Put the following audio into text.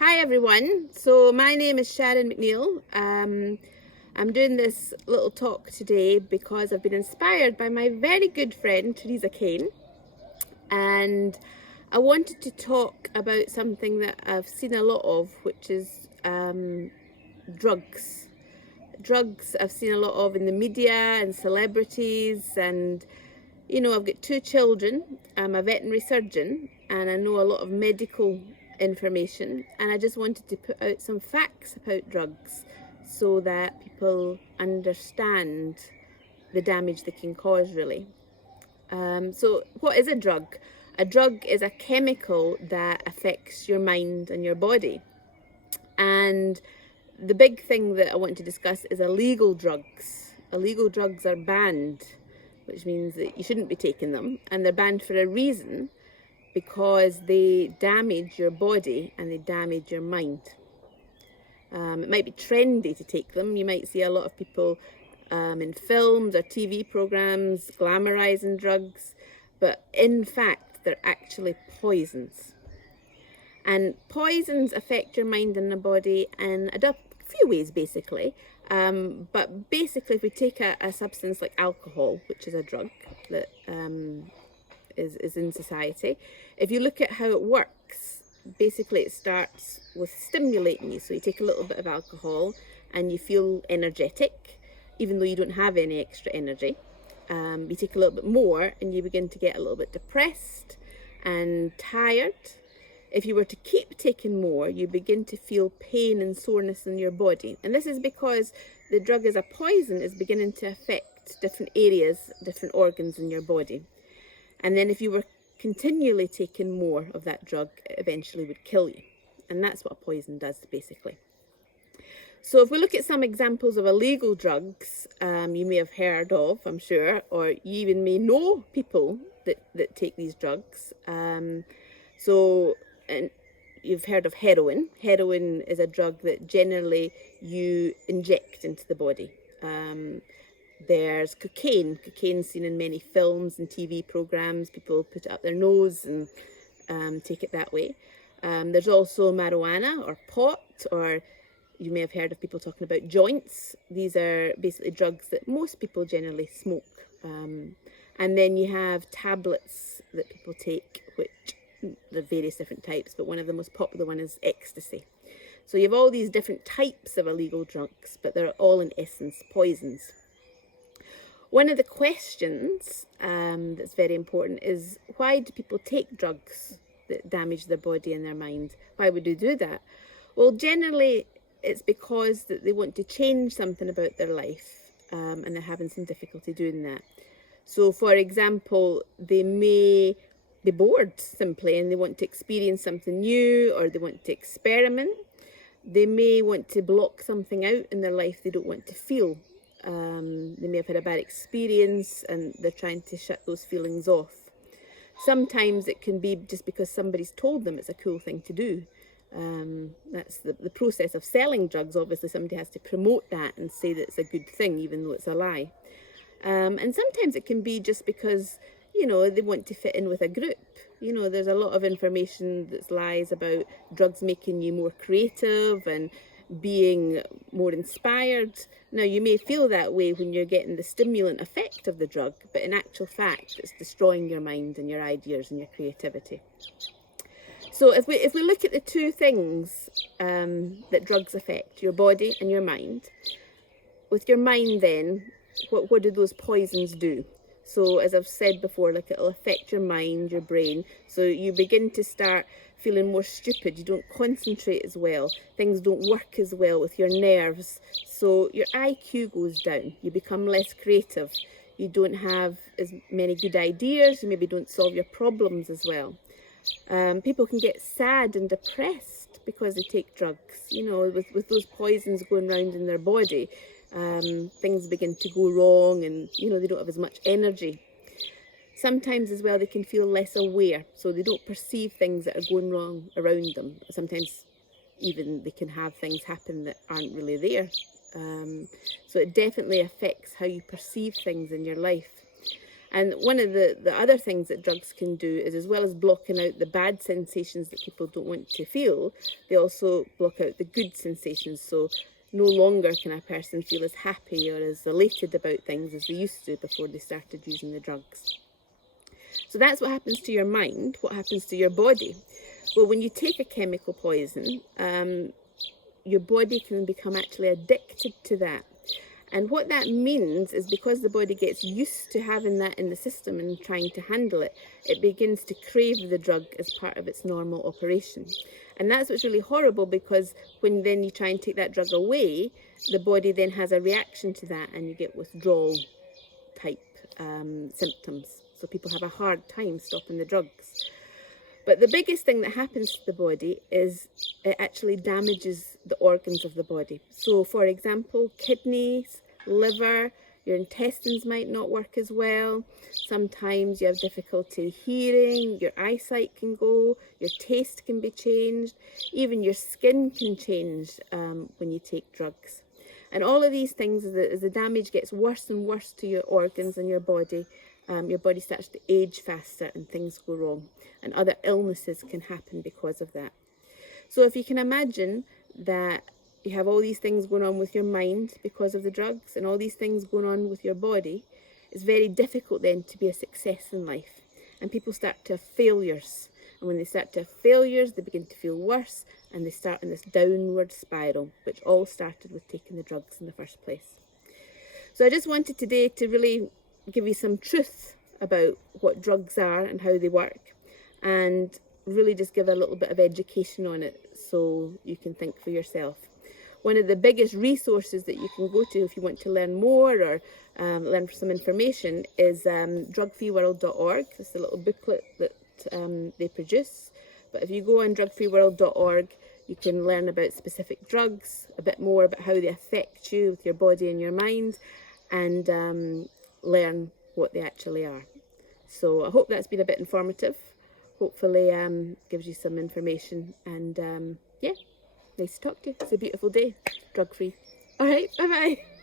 Hi everyone, so my name is Sharon McNeil. I'm doing this little talk today because I've been inspired by my very good friend Teresa Kane, and I wanted to talk about something that I've seen a lot of, which is drugs. Drugs I've seen a lot of in the media and celebrities, and I've got two children. I'm a veterinary surgeon and I know a lot of medical information, and I just wanted to put out some facts about drugs so that people understand the damage they can cause, really. So what is a drug? A drug is a chemical that affects your mind and your body. And the big thing that I want to discuss is illegal drugs. Illegal drugs are banned, which means that you shouldn't be taking them, and they're banned for a reason, because they damage your body and they damage your mind. It might be trendy to take them. You might see a lot of people in films or TV programs glamorizing drugs, but in fact they're actually poisons. And poisons affect your mind and the body in a few ways, basically. But basically, if we take a substance like alcohol, which is a drug that is in society, if you look at how it works, basically it starts with stimulating you. So you take a little bit of alcohol and you feel energetic, even though you don't have any extra energy. You take a little bit more and you begin to get a little bit depressed and tired. If you were to keep taking more, you begin to feel pain and soreness in your body. And this is because the drug as a poison is beginning to affect different areas, different organs in your body. And then if you were continually taking more of that drug, it eventually would kill you. And that's what a poison does, basically. So if we look at some examples of illegal drugs you may have heard of, I'm sure, or you even may know people that take these drugs. And you've heard of heroin. Heroin is a drug that generally you inject into the body. There's cocaine. Cocaine's seen in many films and TV programs. People put it up their nose and take it that way. There's also marijuana or pot, or you may have heard of people talking about joints. These are basically drugs that most people generally smoke. And then you have tablets that people take, which there are various different types, but one of the most popular one is ecstasy. So you have all these different types of illegal drugs, but they're all in essence poisons. One of the questions that's very important is, why do people take drugs that damage their body and their mind? Why would they do that? Well, generally it's because that they want to change something about their life, and they're having some difficulty doing that. So for example, they may be bored simply and they want to experience something new, or they want to experiment. They may want to block something out in their life they don't want to feel. They may have had a bad experience and they're trying to shut those feelings off. Sometimes it can be just because somebody's told them it's a cool thing to do. That's the process of selling drugs. Obviously somebody has to promote that and say that it's a good thing, even though it's a lie. And sometimes it can be just because they want to fit in with a group. There's a lot of information that lies about drugs making you more creative and being more inspired. Now, you may feel that way when you're getting the stimulant effect of the drug, but in actual fact, it's destroying your mind and your ideas and your creativity. So if we look at the two things that drugs affect, your body and your mind, with your mind then, what do those poisons do? So as I've said before, like, it'll affect your mind, your brain. So you begin to start feeling more stupid. You don't concentrate as well. Things don't work as well with your nerves. So your IQ goes down. You become less creative. You don't have as many good ideas. You maybe don't solve your problems as well. People can get sad and depressed because they take drugs. With those poisons going around in their body. Things begin to go wrong, and they don't have as much energy. Sometimes as well they can feel less aware, so they don't perceive things that are going wrong around them. Sometimes even they can have things happen that aren't really there. So it definitely affects how you perceive things in your life. And one of the other things that drugs can do is, as well as blocking out the bad sensations that people don't want to feel, they also block out the good sensations. So no longer can a person feel as happy or as elated about things as they used to before they started using the drugs. So that's what happens to your mind. What happens to your body? Well, when you take a chemical poison, your body can become actually addicted to that. And what that means is, because the body gets used to having that in the system and trying to handle it, it begins to crave the drug as part of its normal operation. And that's what's really horrible, because when then you try and take that drug away, the body then has a reaction to that and you get withdrawal type symptoms. So people have a hard time stopping the drugs. But the biggest thing that happens to the body is it actually damages the organs of the body. So, for example, kidneys, liver, your intestines might not work as well. Sometimes you have difficulty hearing, your eyesight can go, your taste can be changed, even your skin can change when you take drugs. And all of these things, as the damage gets worse and worse to your organs and your body starts to age faster and things go wrong. And other illnesses can happen because of that. So if you can imagine that you have all these things going on with your mind because of the drugs, and all these things going on with your body, it's very difficult then to be a success in life. And people start to have failures. And when they start to have failures, they begin to feel worse, and they start in this downward spiral, which all started with taking the drugs in the first place. So I just wanted today to really give you some truth about what drugs are and how they work, and really just give a little bit of education on it so you can think for yourself. One of the biggest resources that you can go to if you want to learn more or learn some information is drugfreeworld.org. It's a little booklet that they produce. But if you go on drugfreeworld.org, you can learn about specific drugs, a bit more about how they affect you with your body and your mind, and learn what they actually are. So I hope that's been a bit informative. Hopefully gives you some information, and yeah, nice to talk to you. It's a beautiful day, drug free. All right, bye bye.